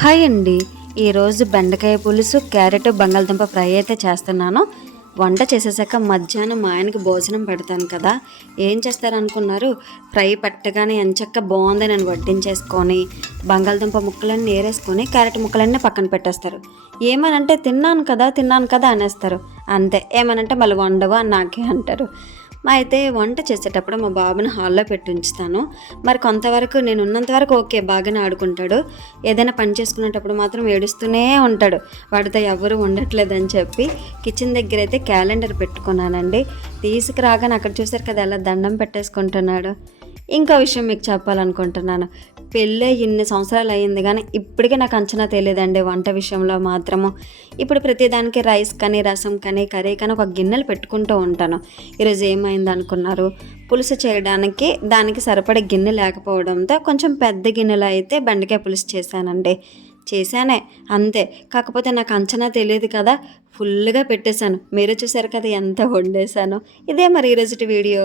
Hi అండి. ఈరోజు బెండకాయ పులుసు, క్యారెట్, బంగాళదుంప ఫ్రై అయితే చేస్తున్నాను. వంట చేసేసాక మధ్యాహ్నం మా ఆయనకి భోజనం పెడతాను కదా, ఏం చేస్తారనుకున్నారు? ఫ్రై పెట్టగానే ఎంచక్క బాగుంది నేను వడ్డించేసుకొని బంగాళదుంప ముక్కలన్నీ ఏరేసుకొని క్యారెట్ ముక్కలన్నీ పక్కన పెట్టేస్తారు. ఏమనంటే తిన్నాను కదా అనేస్తారు. అంతే. ఏమనంటే మళ్ళీ వండవు అని నాకే అంటారు. అయితే వంట చేసేటప్పుడు మా బాబుని హాల్లో పెట్టి ఉంచుతాను. మరి కొంతవరకు నేను ఉన్నంత వరకు ఓకే, బాగానే ఆడుకుంటాడు. ఏదైనా పని చేసుకునేటప్పుడు మాత్రం ఏడుస్తూనే ఉంటాడు. వాడితో ఎవరు ఉండట్లేదని చెప్పి కిచెన్ దగ్గర అయితే క్యాలెండర్ పెట్టుకున్నానండి. తీసుకురాగానే అక్కడ చూసారు కదా ఎలా దండం పెట్టేసుకుంటున్నాడు. ఇంకో విషయం మీకు చెప్పాలనుకుంటున్నాను. పెళ్ళే ఇన్ని సంవత్సరాలు అయ్యింది కానీ ఇప్పటికీ నాకు అంచనా తెలియదండి వంట విషయంలో మాత్రము. ఇప్పుడు ప్రతిదానికి రైస్ కానీ, రసం కానీ, కర్రీ కానీ ఒక గిన్నెలు పెట్టుకుంటూ ఉంటాను. ఈరోజు ఏమైంది అనుకున్నారు? పులుసు చేయడానికి దానికి సరిపడే గిన్నె లేకపోవడంతో కొంచెం పెద్ద గిన్నెలో అయితే బెండకాయ పులుసు చేశానండి. చేశానే అంతే. కాకపోతే నాకు అంచనా తెలియదు కదా, ఫుల్గా పెట్టేశాను. మీరే చూసారు కదా ఎంత వండేశాను. ఇదే మరి ఈరోజుటి వీడియో.